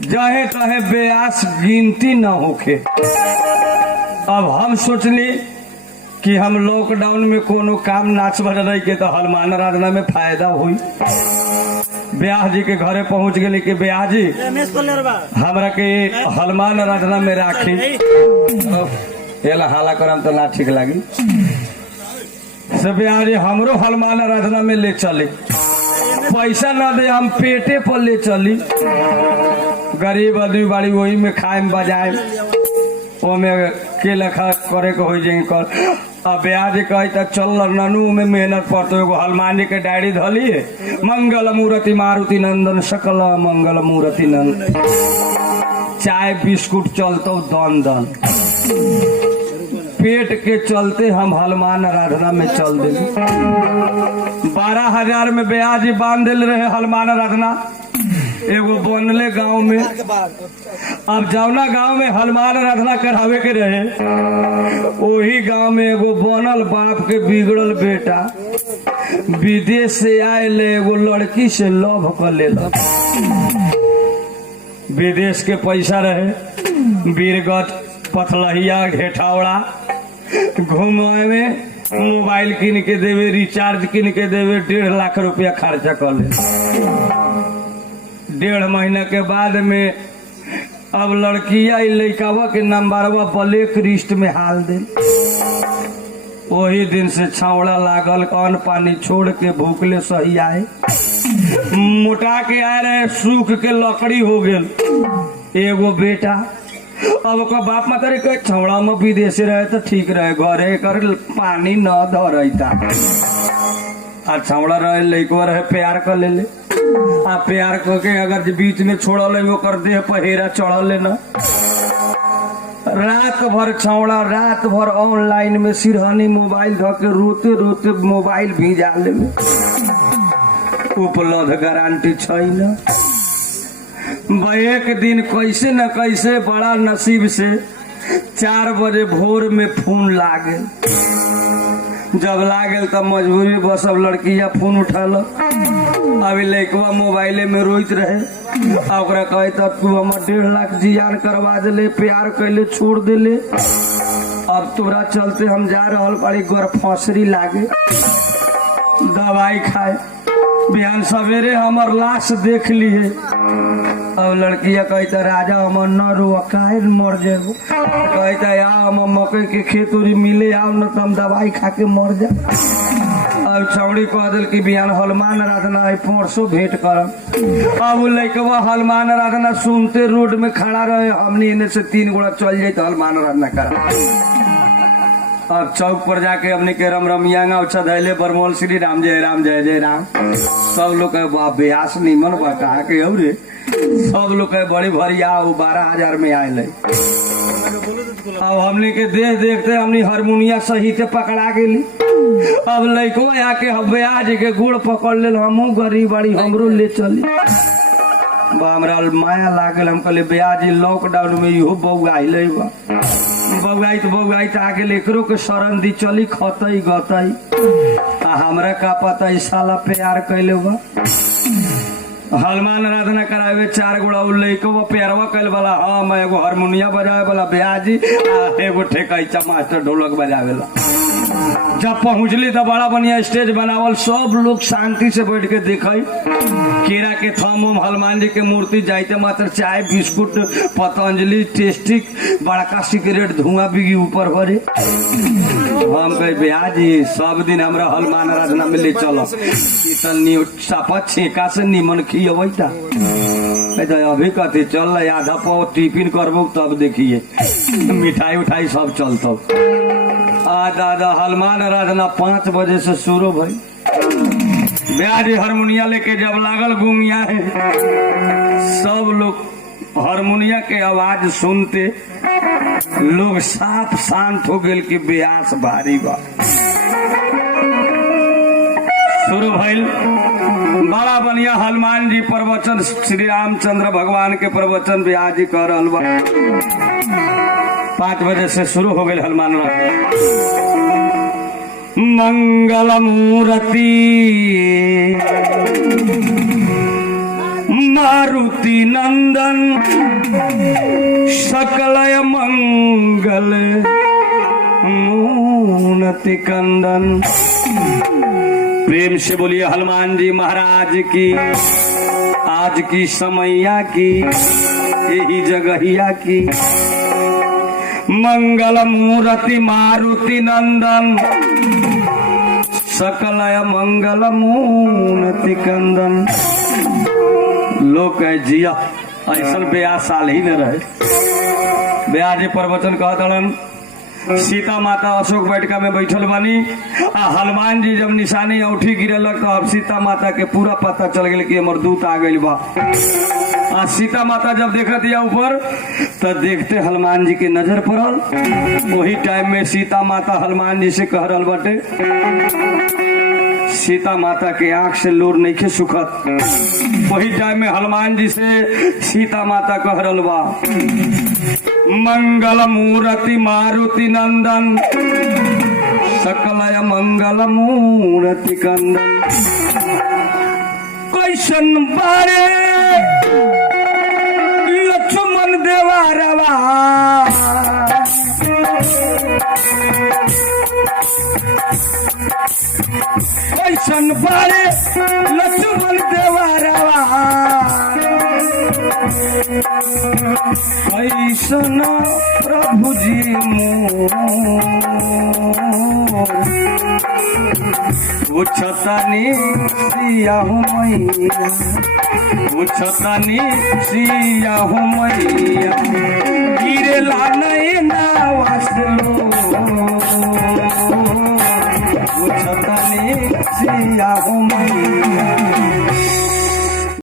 जहे तहे बेआस गिनती न होखे। अब हम सोचली कि हम लॉकडाउन में कोनो काम नाच बजाई के तो हनुमान आराधना में फायदा हुई। ब्याह जी के घरे पहुंच गए कि ब्याह जी हमरा के हनुमान आराधना में राखी। हाला करम तो ना ठीक लगी से ब्याह जी हमरो हनुमान आराधना में ले चले। पैसा ना दे हम पेटे पर ले चली। गरीब आदमी बाड़ी वही में खाए बजाए ओमे के लखा करे के हो जाए कर। अब ब्याज कही तो चल ननू में मेहनत पड़ते एगो हनुमान जी के डायरी धलिए मंगल मूर्ति मारुति नंदन सकल मंगल मूर्ति नंदन। चाय बिस्कुट चलतो दन दन पेट के चलते हम हनुमान आराधना में चल दे। 12,000 में ब्याज बांध दिल रहे हनुमान आराधना एगो बनले गांव में। अब जौना गांव में हनुमान आराधना करावे के रहे वही गांव में एगो बनल बाप के बिगड़ल बेटा विदेश से आयल एगो लड़की से लव कर लेला। विदेश के पैसा रहे बीरगंज पथलहिया घेठावड़ा घूमे में मोबाइल किन के देवे रिचार्ज किन के देवे 1.5 लाख रुपया खर्चा कर ले। 1.5 महीना के बाद में अब लड़किया लड़कावा के नंबरवा ब्लैक लिस्ट में हाल दे। वही दिन से छावड़ा लागल अन्न पानी छोड़ के भूखले सही आए मोटा के आए रहे सूख के लकड़ी हो गेल एगो बेटा। अब ओकर बाप मातारी कहे छौड़ा में विदेशी रहे तो ठीक रहे घरे कर पानी न धरता। आ छौड़ा रहे लड़को रहे प्यार कर ले आ प्यार करके अगर बीच में छोड़ल है ओकर देह पर हेरा चढ़ल है न। रात भर छौड़ा रात भर ऑनलाइन में सिरहानी मोबाइल धो के रोते रोते मोबाइल भिजा ले उपलब्ध गारंटी छै न। एक दिन कैसे न कैसे बड़ा नसीब से 4 बजे भोर में फोन लागे। जब लागल तब मजबूरी बस अब लड़किया फोन उठल। अभी लड़कवा मोबाइले में रोइत रहे ओकरा कहे तब तू हम 1.5 लाख जियान करवा दिले प्यार कैले छोड़ दिले। अब तोरा चलते हम जा रहल बड़ी गरफसरी लागे दवाई खाए। बिहान सवेरे हमर लाश देख लिए। अब लड़किया कहता राजा हमर न रुआ काहे मर जेबो। कहता या हम मकई के खेत उरी मिले आओ न तो हम दवाई खा के मर जा। अब छौड़ी कह दिल कि बिहान हनुमान आराधना है परसों भेंट करम। अब लड़कवा हनुमान आराधना सुनते रोड में खड़ा रहे हमने इन्हें से 3 गोड़ा चल जाये तो हनुमान आराधना कर। अब चौक पर जाके हमने के रम रमिया उछा धैले बरमोल श्री राम जय राम जय जय राम। सब लोग ब्यास निमन बा कहा के हो रे। सब लोग बड़ी भरिया 12,000 में आये। अब हमने के देख देखते हमने हारमोनिया सहित पकड़ा गेली। अब लड़को आके ब्याज के गुड़ पकड़ ले हमू गरीब बाड़ी हमरो ले चली। हमरा माया लागल हम कहले ब्याज लॉकडाउन में इहो बौआइले बा बौआइत आगे एकरो के शरण दी चली खतई गतई। हमरा का पता साला प्यार कैले बा। हनुमान आराधना करावे 4 गोड़ा लड़को प्यारवा कैल वाला हम एगो हारमोनिया बजावे वाला ब्याजी एगो ठेकैचा मास्टर ढोलक बजावे ला। जब पहुंचली तो बड़ा बढ़िया स्टेज बनावल सब लोग शांति से बैठ के देखे। केरा के थम हनुमान जी के मूर्ति जाते मात्र चाय बिस्कुट पतंजलि टेस्टिक बड़का सिगरेट धुआं बिगी ऊपर भरे। हम कहे ब्याजी सब दिन हमरा हनुमान आराधना में ले चलो सापा छेका से निमन खियबा। अभी कथी चल आधा पाव टिफिन करबो तब देखिए मिठाई उठाई सब चलतो। दादा हनुमान आराधना 5 बजे से शुरू भई। ब्याज हारमोनिया लेके जब लागल गुंगिया है सब लोग हारमोनिया के आवाज सुनते लोग साफ शांत हो गए कि ब्यास भारी बा। शुरू भइल बड़ा बढ़िया हनुमान जी प्रवचन श्री रामचंद्र भगवान के प्रवचन ब्याज जी कह रहल बा। 5 बजे से शुरू हो गए हनुमान मंगल मूर्ति मारुति नंदन सकलय मंगल मूनति कंदन। प्रेम से बोलिए हनुमान जी महाराज की, आज की समैया की, यही जगहिया की। मंगल मूर्ति मारुति नंदन सकलय मंगल मूनति कंदन। लोग कहे जिया ऐसा ब्याह साल ही न रहे। ब्याह जी प्रवचन कहतलन सीता माता अशोक वाटिका में बैठल बानी आ हनुमान जी जब निशानी औठी गिरलक तो अब सीता माता के पूरा पता चल गया कि हमर दूत आ गइल बा। आ सीता माता जब देखत दिया ऊपर तो देखते हनुमान जी के नजर पड़ल। वही टाइम में सीता माता हनुमान जी से कह रहल बाटे, सीता माता के आंख से लोर नहीं खे सुखत। वही टाइम में हनुमान जी से सीता माता कह रहल बा, मंगल मूर्ति मारुति नंदन सकलय मंगल मूर्ति कंदन। कैसन बारे लक्ष्मण देवारवा, कैसन बारे लक्ष्मण देवारवा, कैसन प्रभु जी मोर उछतनी सियाहु मैया, उछतनी सियाहु मैया, गिरेला नैना वासलो उछतनी सियाहु मैया।